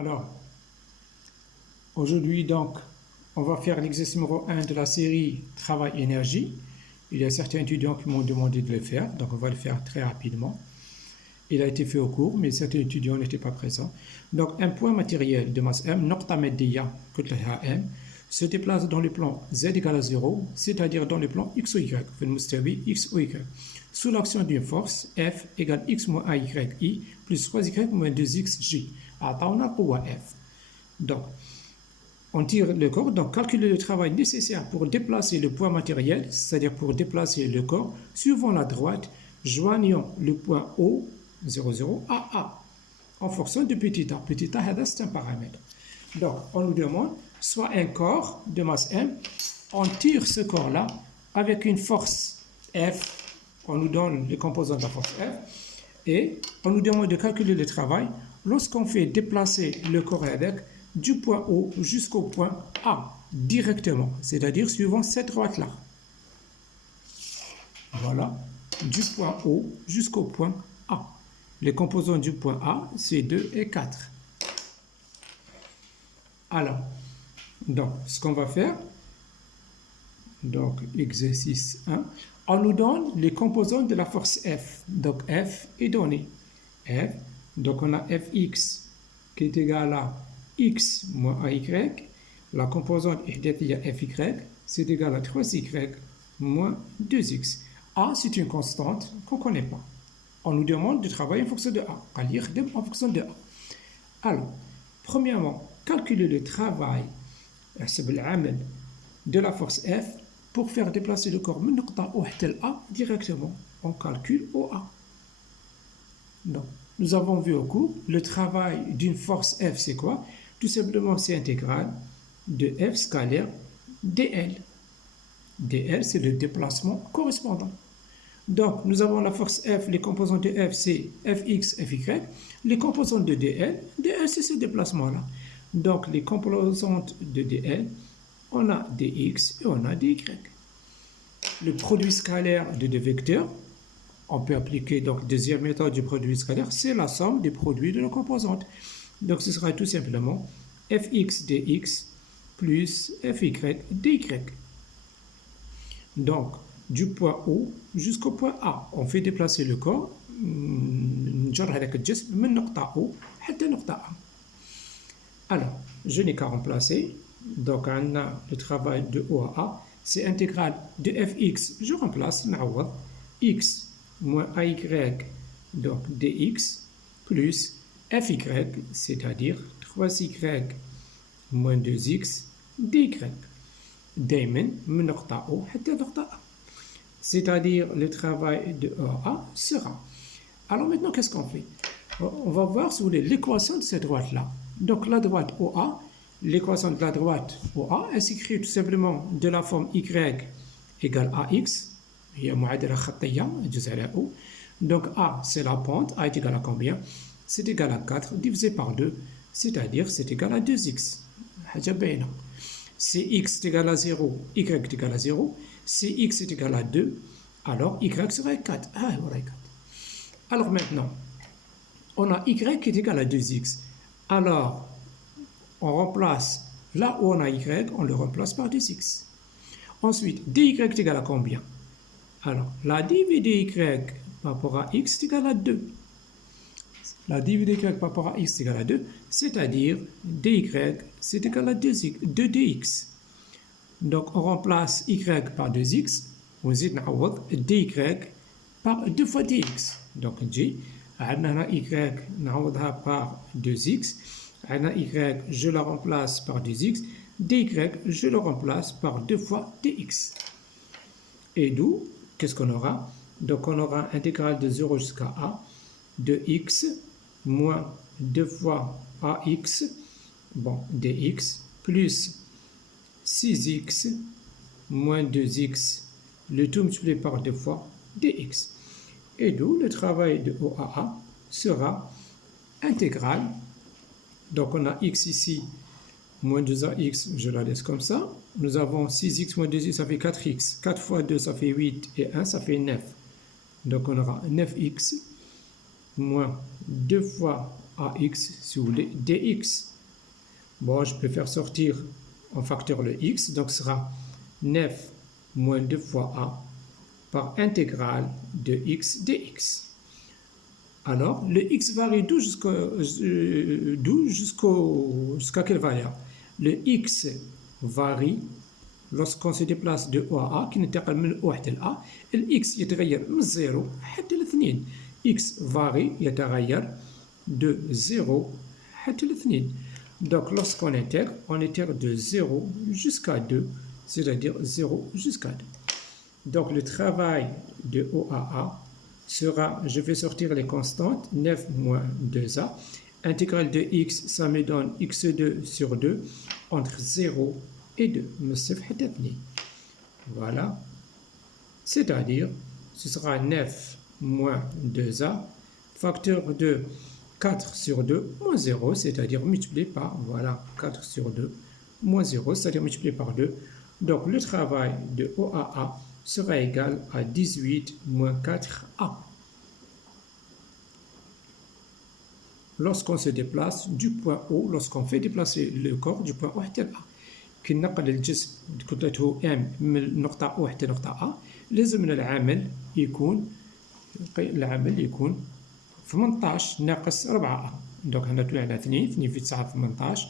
Alors, aujourd'hui, donc, on va faire l'exercice numéro 1 de la série Travail énergie. Il y a certains étudiants qui m'ont demandé de le faire, donc on va le faire très rapidement. Il a été fait au cours, mais certains étudiants n'étaient pas présents. Donc, un point matériel de masse M, نقطة مادية كتلتها M, se déplace dans le plan Z égale à 0, c'est-à-dire dans le plan X ou Y, في المستوى X ou Y, sous l'action d'une force F égale X moins AYI plus 3Y moins 2XJ. عطاونا قوة F. Donc, on tire le corps, donc calculer le travail nécessaire pour déplacer le point matériel, c'est-à-dire pour déplacer le corps, suivant la droite, joignant le point O, 0, 0, à A, en fonction de petit a. Petit a, c'est un paramètre. Donc, on nous demande soit un corps de masse M, on tire ce corps-là avec une force F, on nous donne les composants de la force F, et on nous demande de calculer le travail lorsqu'on fait déplacer le corps avec du point O jusqu'au point A directement, c'est-à-dire suivant cette droite-là. Voilà, du point O jusqu'au point A. Les composants du point A, c'est 2 et 4. Alors, donc, ce qu'on va faire, donc, exercice 1, on nous donne les composants de la force F. Donc, F est donné. F, donc on a Fx qui est égal à X moins AY. La composante Fy, c'est égal à 3Y moins 2X. A, c'est une constante qu'on ne connaît pas. On nous demande de travailler en fonction de A. En fonction de A. Alors, premièrement, calculer le travail de la force F pour faire déplacer le corps من نقطة O حتى A directement. On calcule OA. Donc, nous avons vu au cours, le travail d'une force F, c'est quoi? Tout simplement, c'est intégrale de F scalaire dl. dl, c'est le déplacement correspondant. Donc, nous avons la force F, les composants de F, c'est Fx, Fy. Les composantes de dl, dl, c'est ce déplacement-là. Donc, les composantes de dl, on a dx et on a dy. Le produit scalaire de deux vecteurs, on peut appliquer donc deuxième méthode du produit scalaire, c'est la somme des produits de nos composantes. Donc, ce sera tout simplement Fx dx plus Fy dy. Donc, du point O jusqu'au point A, on fait déplacer le corps. Alors, je n'ai qu'à remplacer. Donc, on a le travail de O à A. C'est intégral de Fx, je remplace, x moins AY, donc dx, plus Fy, c'est-à-dire 3y moins 2x dy. دايما من نقطة O حتى نقطة A. C'est-à-dire le travail de OA sera. Alors maintenant, qu'est-ce qu'on fait? On va voir si vous voulez l'équation de cette droite-là. Donc la droite OA, l'équation de la droite OA, elle s'écrit tout simplement de la forme y égale AX. هي معادلة خطية الجزء على O. Donc A, c'est la pente. A est égal à combien? C'est égal à 4 divisé par 2, c'est-à-dire c'est égal à 2x. حاجة باينة. Si x est égal à 0, y est égal à 0. Si x est égal à 2, alors y serait 4. Ah, voilà 4. Alors maintenant, on a y qui est égal à 2x. Alors, on remplace, là où on a y, on le remplace par 2x. Ensuite, dy est égal à combien? Alors, la dv dy par rapport à x est égal à 2. La dv dy par rapport à x est égal à 2, c'est-à-dire dy c'est égal à 2dx. Donc, on remplace y par 2x, on zid نعوض dy par 2 fois dx. Donc, j, عندنا y نعوضها par 2x, عندنا y, je la remplace par 2x, dy, je le remplace par 2 fois dx. Et d'où, qu'est-ce qu'on aura? Donc, on aura intégrale de 0 jusqu'à a de x moins 2 fois ax, bon, dx, plus 6x moins 2x, le tout multiplié par 2 fois dx. Et d'où le travail de OAA sera intégral. Donc on a x ici, moins 2ax, je la laisse comme ça. Nous avons 6x moins 2x, ça fait 4x. 4 fois 2, ça fait 8, et 1, ça fait 9. Donc on aura 9x moins 2 fois ax, si vous voulez, dx. Bon, je peux faire sortir en facteur le x, donc ce sera 9 moins 2 fois a par intégrale de x dx. Alors, le x varie d'où jusqu'à quelle valeur? Le x varie lorsqu'on se déplace de O à A كي ننتقل من O حتى ل A الإكس يتغير من 0 حتى ل 2 x varie يتغير de 0 حتى ل 2 donc lorsqu'on intègre on intègre de 0 jusqu'à 2 c'est-à-dire 0 jusqu'à 2 donc le travail de O à A sera, je vais sortir les constantes 9 moins 2a intégrale de x ça me donne x2 sur 2 entre 0 et 2 voilà c'est-à-dire ce sera 9 moins 2a facteur de 4 sur 2 moins 0 c'est-à-dire multiplié par voilà 4 sur 2 moins 0 c'est-à-dire multiplié par 2 donc le travail de O à A sera égal à 18 moins 4a lorsqu'on se déplace du point O lorsqu'on fait déplacer le corps du point O حتى A كي نقل الجسم كتلته M من نقطة O حتى نقطة A لازم العامل يكون 18 ناقص 4 دونك هنا تولي على 2 في 9 18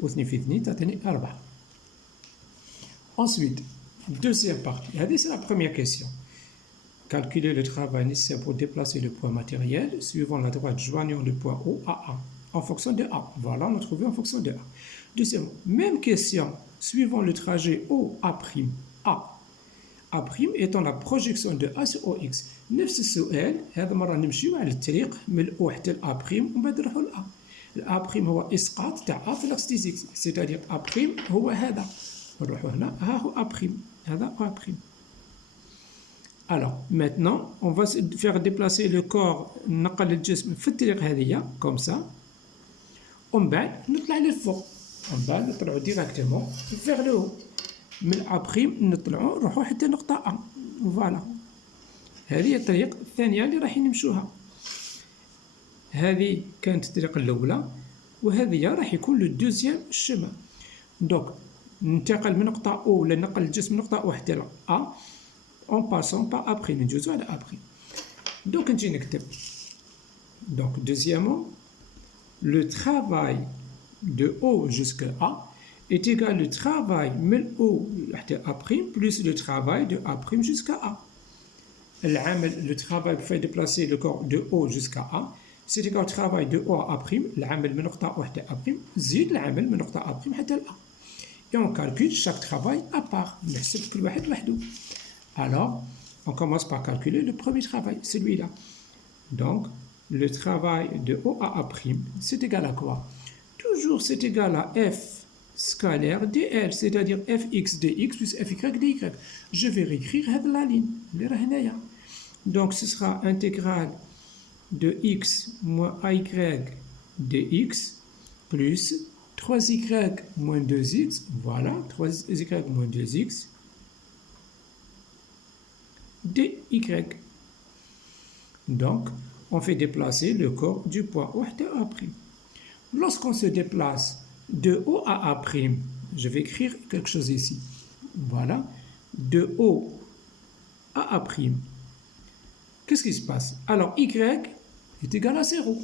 و 2 في 2 تعطيني 4 ensuite deuxième partie هذه c'est la première question calculer le travail nécessaire pour déplacer le poids matériel suivant la droite joignant le point O à A en fonction de A. Voilà, on a trouvé en fonction de A. Deuxième, même question, suivant le trajet O A'. A' étant la projection de A sur OX. نفس السؤال هذا مرة نمشيو على الطريق من الأو حتى الأ' ومن بعد نروحو لأ. الأ' هو إسقاط تاع A في الأكس دي زيكس، سيتادير A' هو هذا. نروحو هنا ها هو A'، هذا A'. Alors, maintenant, on va faire déplacer le corps نقل الجسم في الطريق هذه comme ça. ومن بعد نطلع للفوق. ومن بعد نطلعو ديراكتومون vers le haut. من A' نطلعو نروحو حتى نقطة A. فوالا. هذه الطريق الثانية اللي رايحين نمشوها. هذه كانت الطريق الأولى وهذه راح يكون لو دوزيام شومان. دونك ننتقل من نقطة أو ولا نقل الجسم من نقطة أو حتى ل A en passant par A'. ندوزو على A'. دونك نجي نكتب. Donc deuxièmement, le travail de O jusqu'à A est égal au travail من O حتى A' plus le travail de A' jusqu'à A. Le travail pour faire déplacer le corps de O jusqu'à A c'est égal au travail de O à A'. العمل من نقطة O حتى A' زيد العمل من نقطة A' حتى ل A. Et on calcule chaque travail à part. نحسب كل واحد لوحده. Alors, on commence par calculer le premier travail, celui-là. Donc, le travail de O à A', c'est égal à quoi? Toujours c'est égal à F scalaire dl, c'est-à-dire Fx dx plus Fy dy. Je vais réécrire la ligne. Donc, ce sera intégrale de x moins ay dx plus 3y moins 2x. Voilà, 3y moins 2x. dy. Donc, on fait déplacer le corps du point O à A'. Lorsqu'on se déplace de O à A', je vais écrire quelque chose ici. Voilà, de O à A'. Qu'est-ce qui se passe? Alors, y est égal à 0.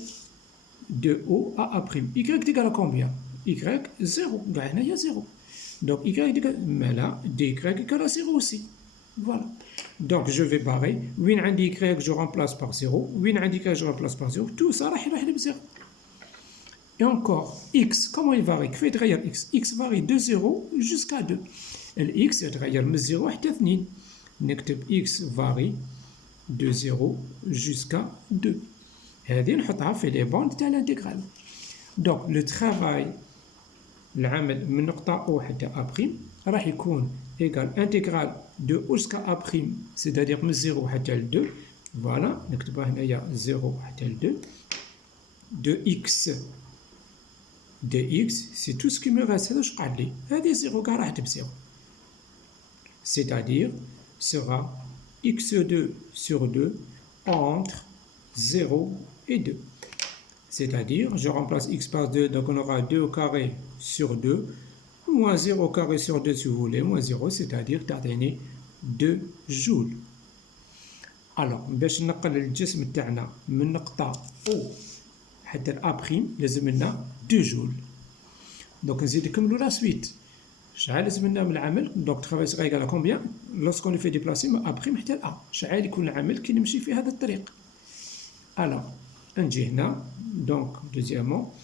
De O à A'. Y est égal à combien? Y, 0. Il y a 0. Donc, y est égal à... Mais là, dy est égal à 0 aussi. Voilà. Donc, je vais barrer. Win عندي y, je remplace par 0. Win عندي y, je remplace par 0. Tout ça, راح يروح ب 0. Et encore, x, comment il varie? كيف يتغير x? X varie de 0 jusqu'à 2. x يتغير من 0 حتى 2. نكتب x varie de 0 jusqu'à 2. هذه نحطها في les bandes تاع l'intégrale. Donc, le travail العمل من نقطة O حتى A' راح يكون égal intégrale de O jusqu'à A', c'est-à-dire من 0 حتى ل 2. Voilà, نكتبها هنايا 0 حتى ل 2. De x dx, c'est tout ce qui me reste. هذا واش قعد لي. هذه 0 كاع راحت ب 0. C'est-à-dire sera x2 sur 2 entre 0 et 2. C'est-à-dire, je remplace x par 2, donc on aura 2 au carré sur 2, moins 0 au carré sur 2 si vous voulez, moins 0, c'est-à-dire تعطيني 2 جول. Alors, باش نقل الجسم تاعنا من نقطة O حتى ل A' لازم لنا 2 جول. Donc نزيد نكملو لا سويت. شحال لازم لنا من العمل؟ donc travail sera égal à combien lorsqu'on le fait déplacer من A' حتى ل A. شحال يكون العمل كي نمشي في هذا الطريق. Alors, نجي هنا. Donc, deuxièmement,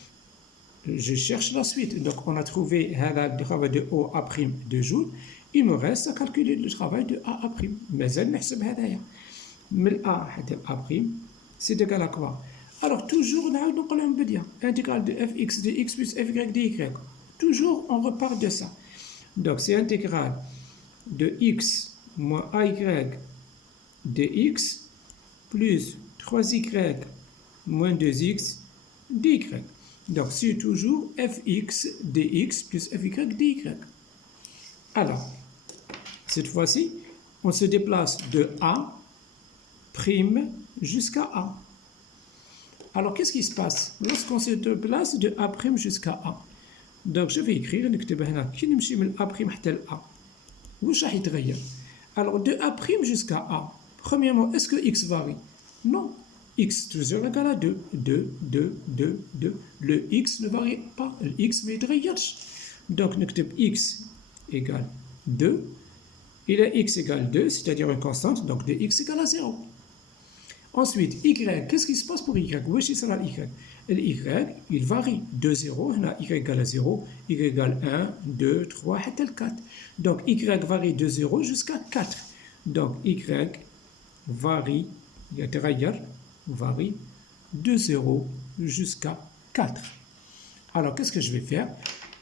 je cherche la suite. Donc, on a trouvé le travail de OA' 2 jours. Il me reste à calculer le travail de AA'. مازال نحسب هذايا. من A حتى A', c'est égal à quoi? Alors, toujours, نعاود نقولها من بداية. Intégrale de fx dx plus fy dy. Toujours, on repart de ça. Donc, c'est intégrale de x moins ay dx plus 3y moins 2x dy. Donc, c'est toujours fx dx plus fy dy. Alors, cette fois-ci, on se déplace de A' jusqu'à A. Alors, qu'est-ce qui se passe lorsqu'on se déplace de A' jusqu'à A? Donc, je vais écrire, نكتب هنا كي نمشي من A' حتى ل A. واش راح يتغير؟ Alors, de A' jusqu'à A, premièrement, est-ce que x varie? Non. X toujours égal à 2. 2, 2, 2, 2. Le x ne varie pas. Le x ما يتغيرش. Donc, نكتب x égale 2. Il a x égale 2, c'est-à-dire une constante, donc de x égale à 0. Ensuite, y, qu'est-ce qui se passe pour y? Où est-ce qu'il sera y? Le y, il varie de 0, y égale à 0, y égale 1, 2, 3, حتى 4. Donc, y varie de 0 jusqu'à 4. Donc, y varie, varie de 0 jusqu'à 4. Alors, qu'est-ce que je vais faire?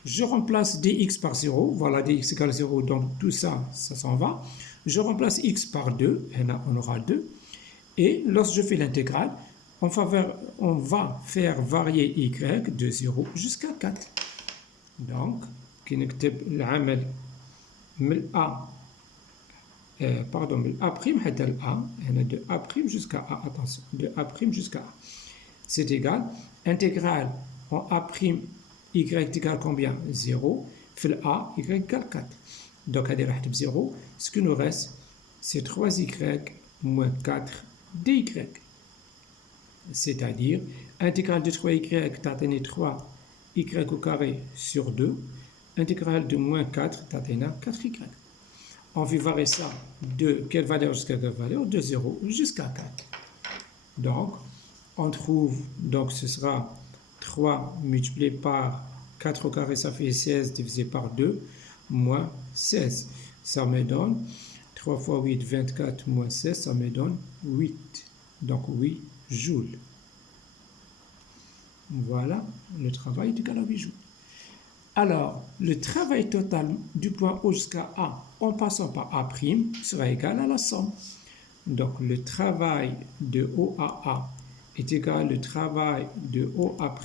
Je remplace dx par 0, voilà dx égale 0, donc tout ça, ça s'en va. Je remplace x par 2, et là on aura 2. Et lorsque je fais l'intégrale, on va faire varier y de 0 jusqu'à 4. Donc, كي نكتب العمل من A, pardon, من A' حتى ل A, هنا de A' jusqu'à A, attention, de A' jusqu'à A. C'est égal, intégrale en A', y égale combien? 0, في A, y égale 4. Donc, هذه راح تب 0. Ce qui nous reste, c'est 3y moins 4 dy. C'est-à-dire, intégrale de 3y, تعطيني 3y au carré sur 2. Intégrale de moins 4, تعطينا 4y. On fait varier ça de quelle valeur jusqu'à quelle valeur? De 0 jusqu'à 4. Donc, on trouve, donc ce sera 3 multiplié par 4 au carré, ça fait 16 divisé par 2, moins 16. Ça me donne 3 fois 8, 24, moins 16, ça me donne 8. Donc 8 joules. Voilà le travail égal à 8 joules. Alors, le travail total du point O jusqu'à A en passant par A' sera égal à la somme. Donc, le travail de O à A est égal au travail de O A'.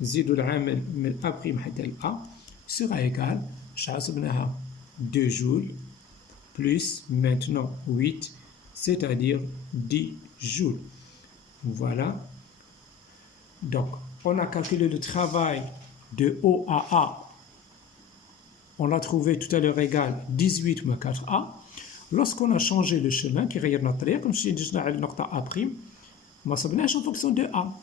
زيدوا العامل من A' حتى ل A sera égal, حسبناها 2 joules plus maintenant 8, c'est-à-dire 10 joules. Voilà. Donc, on a calculé le travail de O à A. On l'a trouvé tout à l'heure égal 18 moins 4A. Lorsqu'on a changé le chemin, qui غير notre طريق, نمشي على النقطة A', ما صبناش en fonction de A.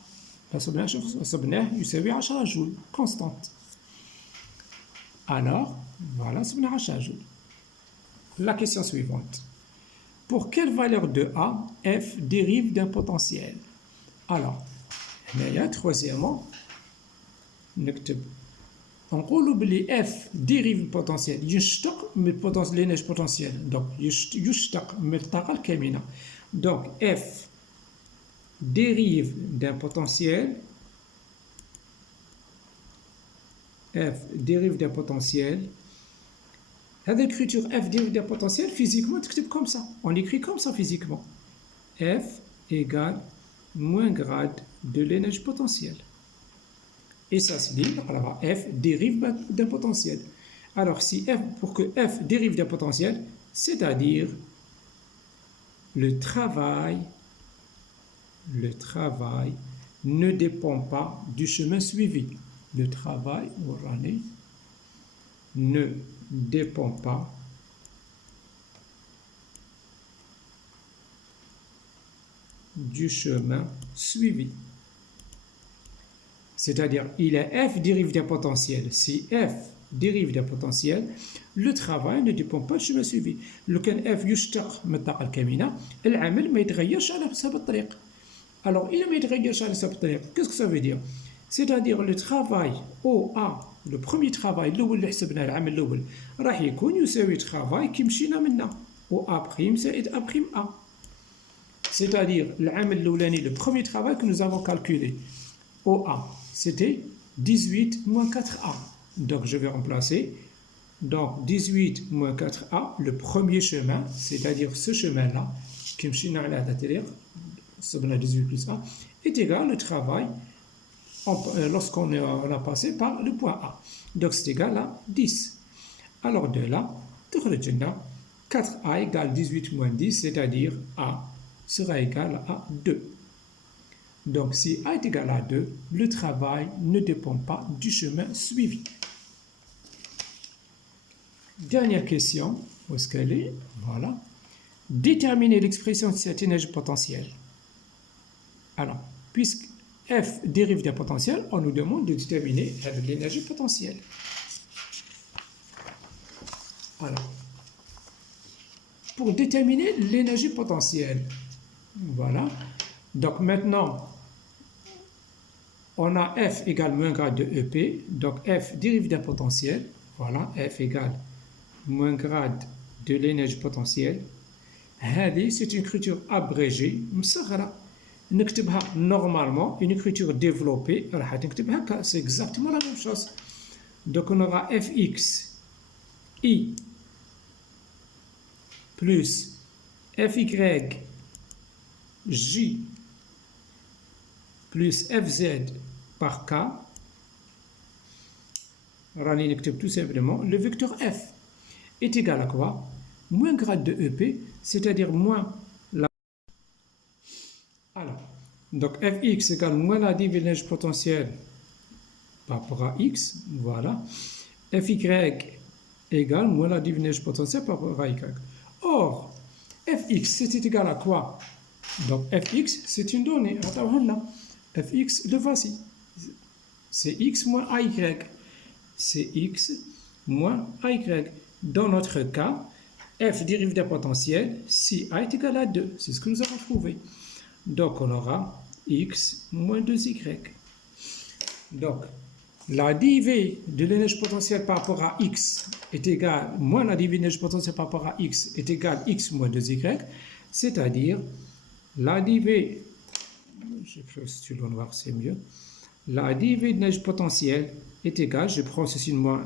صبناه يساوي 10 جول constante. Alors, voilà, صبنا 10 joules. La question suivante. Pour quelle valeur de A, f dérive d'un potentiel? Alors, troisièmement, نكتب نقولوا بلي f dérive du potentiel يشتق من البوتنسيال potentiel. Donc يشتق من الطاقة الكامنة. Donc f dérive d'un potentiel, f dérive d'un potentiel. هذه l'écriture f dérive d'un potentiel physiquement تكتب comme ça. On l'écrit comme ça physiquement. F égale moins grade de l'énergie potentielle. Et ça se dit, f dérive d'un potentiel. Alors, si f, pour que f dérive d'un potentiel, c'est-à-dire le travail ne dépend pas du chemin suivi. Le travail ne dépend pas du chemin suivi. C'est-à-dire, il est F dérive d'un potentiel. Si F dérive d'un potentiel, le travail ne dépend pas du chemin suivi. لو كان F يشتق من الطاقة الكامنة، العمل ما يتغيرش على حسب الطريق. Alors, il ne يتغيرش على حسب الطريق. Qu'est-ce que ça veut dire? C'est-à-dire, le travail OA, le premier travail الأول اللي حسبناه العمل الأول راح يكون يساوي travail كي مشينا منه OA' زائد A'. C'est-à-dire, العمل الأولاني, le premier travail que nous avons calculé, OA, c'était 18 moins 4A. Donc, je vais remplacer. Donc, 18 moins 4A, le premier chemin, c'est-à-dire ce chemin-là, qui me 18 plus A, est égal au travail lorsqu'on a passé par le point A. Donc, c'est égal à 10. Alors, de là, 4A égale 18 moins 10, c'est-à-dire A sera égal à 2. Donc, si A est égal à 2, le travail ne dépend pas du chemin suivi. Dernière question, où est-ce qu'elle est? Voilà. Déterminer l'expression de cette énergie potentielle. Alors, puisque F dérive d'un potentiel, on nous demande de déterminer l'énergie potentielle. Alors, pour déterminer l'énergie potentielle, voilà. Donc maintenant, on a F égale moins grade de EP. Donc F dérive d'un potentiel. Voilà, F égale moins grade de l'énergie potentielle. C'est une écriture abrégée. نكتبها normalement, une écriture développée. C'est exactement la même chose. Donc on aura Fx I plus Fy J plus Fz par K. راني نكتب tout simplement le vecteur F est égal à quoi? Moins grade de EP, c'est-à-dire moins la... Alors, donc Fx égale moins la div de l'énergie potentielle par rapport à X, voilà. Fy égale moins la div de l'énergie potentielle par rapport à Y. Or, Fx, c'est égal à quoi? Donc Fx, c'est une donnée. Fx, le voici. C'est x moins ay. C'est x moins ay. Dans notre cas, f dérive d'un potentiel si a est égal à 2. C'est ce que nous avons trouvé. Donc on aura x moins 2y. Donc la dérivée de l'énergie potentielle par rapport à x est égale, moins la dérivée de l'énergie potentielle par rapport à x est égale x moins 2y, c'est-à-dire la dérivée, je fais si tu le noir c'est mieux, la dérivée de l'énergie potentielle est égale, je prends ceci de moins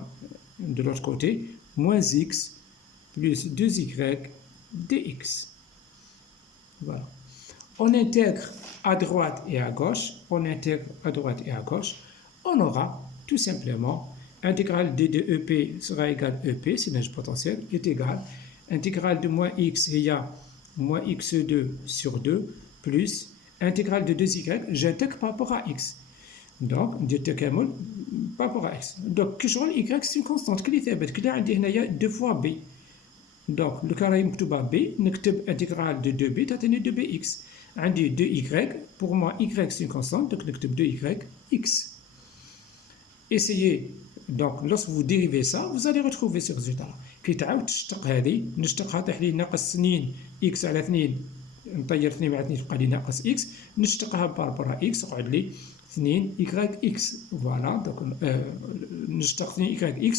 de l'autre côté, moins x plus 2y dx. Voilà. On intègre à droite et à gauche, on intègre à droite et à gauche, on aura tout simplement intégrale de EP sera égale EP, c'est l'énergie potentielle, est égale intégrale de moins x il y a moins x2 sur 2 plus intégrale de 2y, j'intègre par rapport à x. Donc, j'intègre par rapport à x. Donc, كشغل y c'est une constante كلي ثابت كلي عندي هنايا 2 fois b. Donc, le carré مكتوبة b نكتب intégrale de 2b تعطيني 2bx. عندي 2y, pour moi y c'est une constante, donc نكتب 2yx. Essayez, donc lorsque vous dérivez ça, vous allez retrouver ce résultat. كي تعاود تشتق هذه نشتقها طيح لي ناقص 2 x على 2 نطير 2 مع 2 تبقى لي ناقص x نشتقها باربور x يقعد لي 2 yx. Voilà, donc نشتق 2 yx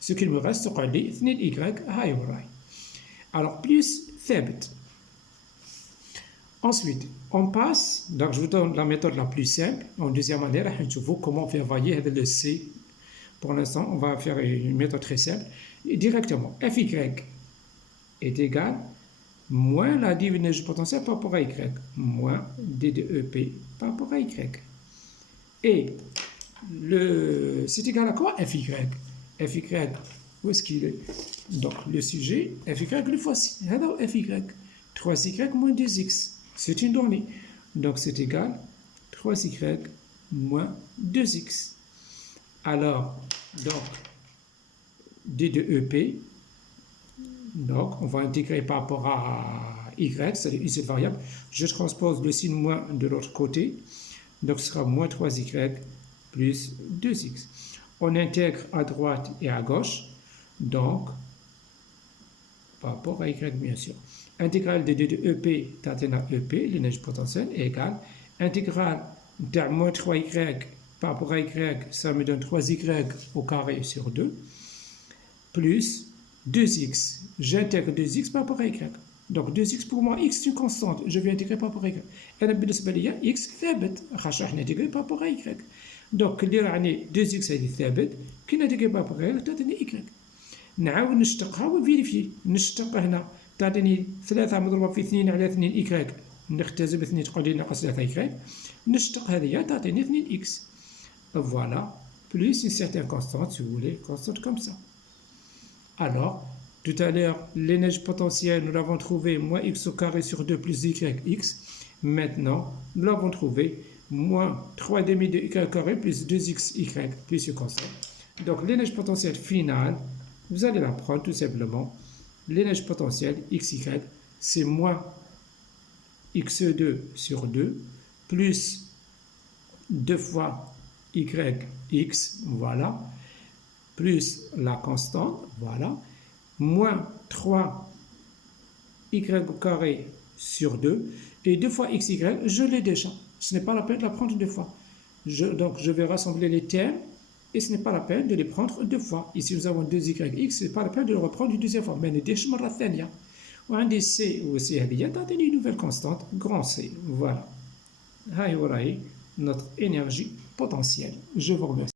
ce qu'il me reste تقعد لي 2 y هاي وراي. Alors plus ثابت. Ensuite, on passe, donc je vous donne la méthode la plus simple. En deuxième manière, je vous comment faire varier le C. Pour l'instant, on va faire une méthode très simple. Et directement, Fy est égal moins la dérivée de l'énergie potentielle par rapport à Y, moins d de EP par rapport à Y. Et c'est égal à quoi Fy? Fy, où est-ce qu'il est? Donc, le sujet, Fy, le voici. Fy, 3y moins 2x. C'est une donnée. Donc, c'est égal 3y moins 2x. Alors, donc, d de EP, donc on va intégrer par rapport à y, c'est-à-dire cette variable. Je transpose le signe moins de l'autre côté, donc ce sera moins 3y plus 2x. On intègre à droite et à gauche, donc par rapport à y bien sûr. Intégrale de d de EP, tatena EP, l'énergie potentielle, est égale. Intégrale de moins 3y par rapport à y, ça me donne 3y au carré sur 2, plus 2x. J'intègre 2x par rapport à y. Donc 2x pour moi, x est une constante, je vais intégrer par rapport à y. أنا بالنسبة ليا x ثابت خاطر راح ننتجر par rapport à y. Donc اللي راني 2x هذه ثابت كي ننتجر par rapport à y تعطيني y. نعاود نشتقها ونفيريفي. نشتق هنا تعطيني 3 مضروبة في 2 على 2 y. نختزل 2 تقول لي ناقص 3 y. نشتق هذه تعطيني 2 x. Voilà, plus une certaine constante, si vous voulez, constante comme ça. Alors, tout à l'heure, l'énergie potentielle, nous l'avons trouvé moins x au carré sur 2 plus yx. Maintenant, nous l'avons trouvé moins 3 demi de y carré plus 2xy plus une constante. Donc, l'énergie potentielle finale, vous allez la prendre tout simplement. L'énergie potentielle xy, c'est moins x2 sur 2 plus 2 fois yx, voilà, plus la constante, voilà, moins 3y au carré sur 2, et 2 fois xy, je l'ai déjà. Ce n'est pas la peine de la prendre deux fois. Donc, je vais rassembler les termes, et ce n'est pas la peine de les prendre deux fois. Ici, nous avons 2yx, ce n'est pas la peine de le reprendre une deuxième fois. Mais نديرش مرة ثانية. وعندي c و c هذه تعطيني une nouvelle constante, grand C. Voilà. هاي وراهي notre énergie potentielle. Je vous remercie.